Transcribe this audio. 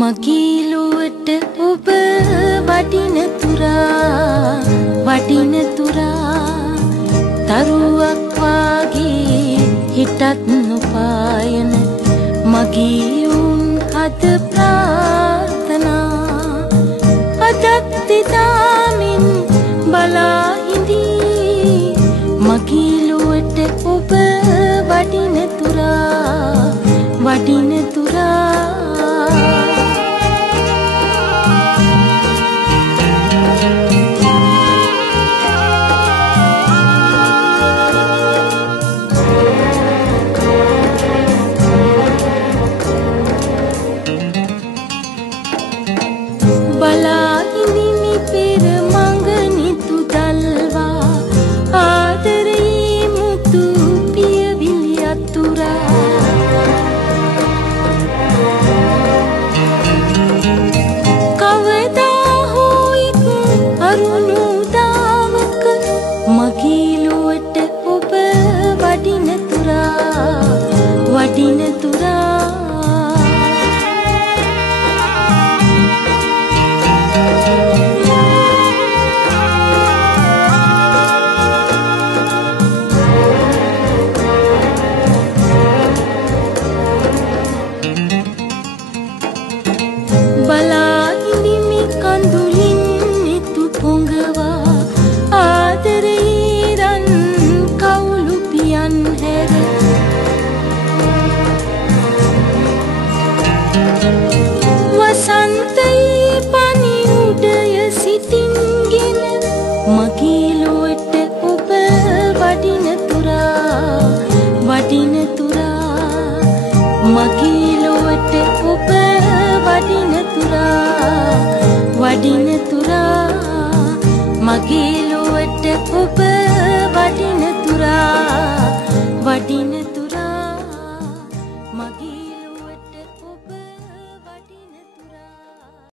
මගීලුවට ඔබ වටින තුරා තරුවක් වාගේ හිටත් නොපායන මගේ උන් හද ප්‍රාර්ථනා අදත් දිදාමින් බලා හිඳී මගීලුවට ඔබ වටින තුරා බලා ඉඳිමි පෙර මඟ නිතු දල්වා ආදරයේ මුතු පියවිලි අතුරා කවදා හෝ එක් අරුණු දාවක මගීලුවට ඔබ වටින තුරා බලා ඉඳිමි කඳුලින් නිතු පොඟවා ආදරේ රන් කවුළු පියන් හැර වසන්තයේ පනි උඩය සිටින්ගෙන මගීලුවට ඔබ වටින තුරා මගීලුවට ඔබ වටින තුරා මගීලුවට ඔබ වටින